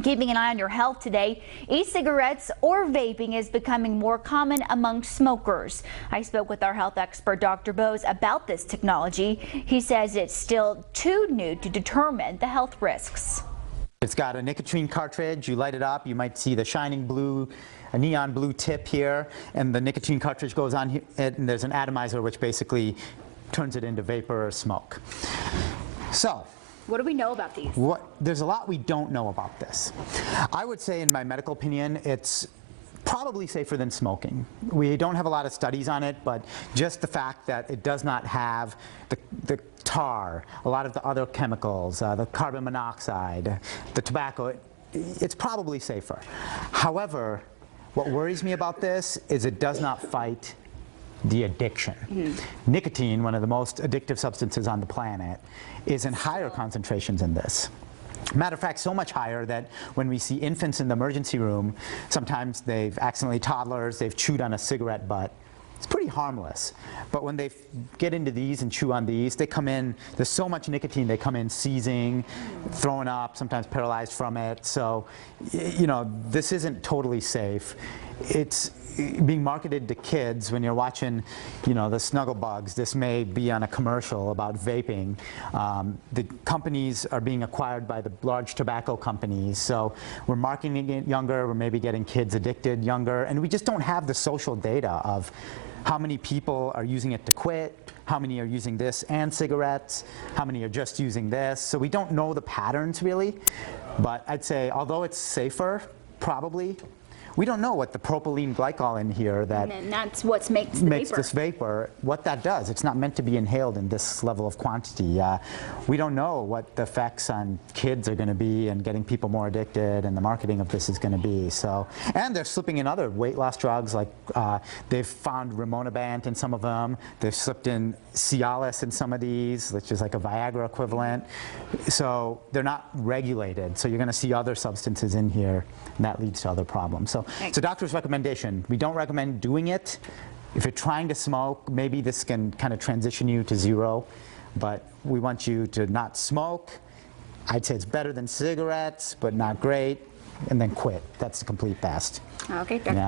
Keeping an eye on your health today, e-cigarettes or vaping is becoming more common among smokers. I spoke with our health expert, Dr. Bose, about this technology. He says it's still too new to determine the health risks. It's got a nicotine cartridge. You light it up, you might see the shining blue, a neon blue tip here, and the nicotine cartridge goes on here, and there's an atomizer which basically turns it into vapor or smoke. So, what do we know about these? There's a lot we don't know about this. I would say, in my medical opinion, it's probably safer than smoking. We don't have a lot of studies on it, but just the fact that it does not have the tar, a lot of the other chemicals, the carbon monoxide, the tobacco, it's probably safer. However, what worries me about this is it does not fight the addiction. Nicotine, one of the most addictive substances on the planet, is in higher concentrations than this. Matter of fact, so much higher that when we see infants in the emergency room, sometimes toddlers, they've chewed on a cigarette butt. It's pretty harmless. But when they get into these and chew on these, they come in, there's so much nicotine, they come in seizing, throwing up, sometimes paralyzed from it. So, you know, this isn't totally safe. It's being marketed to kids. When you're watching, you know, the Snuggle Bugs, this may be on a commercial about vaping. The companies are being acquired by the large tobacco companies, so we're marketing it younger, we're maybe getting kids addicted younger, and we just don't have the social data of how many people are using it to quit, how many are using this and cigarettes, how many are just using this. So we don't know the patterns really, but I'd say although it's safer, probably, we don't know what the propylene glycol in here that and that's what makes this vapor, what that does. It's not meant to be inhaled in this level of quantity. We don't know what the effects on kids are going to be and getting people more addicted, and the marketing of this is going to be. So, and they're slipping in other weight loss drugs, like they've found rimonabant in some of them. They've slipped in Cialis in some of these, which is like a Viagra equivalent. So they're not regulated. So you're going to see other substances in here, and that leads to other problems. So it's a doctor's recommendation. We don't recommend doing it. If you're trying to smoke, maybe this can kind of transition you to zero, but we want you to not smoke. I'd say it's better than cigarettes, but not great, and then quit. That's the complete best. Okay, Yeah.